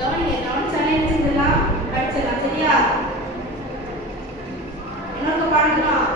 learn ஏதாவது challenge இதெல்லாம் படிச்சிடலாம் சரியா இன்னொரு பாடலாம்